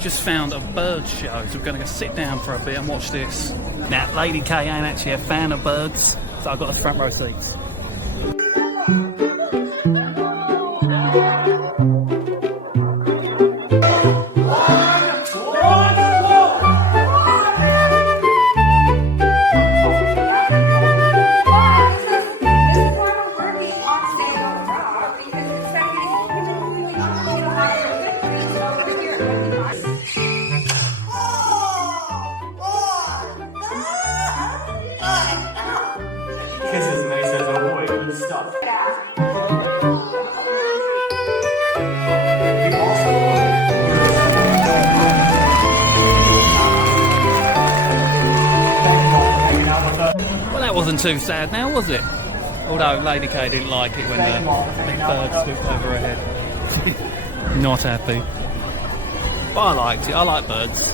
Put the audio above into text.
just found a bird show, so we're going to go sit down for a bit and watch this. Now, Lady K ain't actually a fan of birds, so I've got the front row seats. Kisses me, says, oh boy, good stuff. Well, that wasn't too sad now, was it? Although Lady K didn't like it when the big bird swooped over her head. Not happy. But I liked it, I like birds.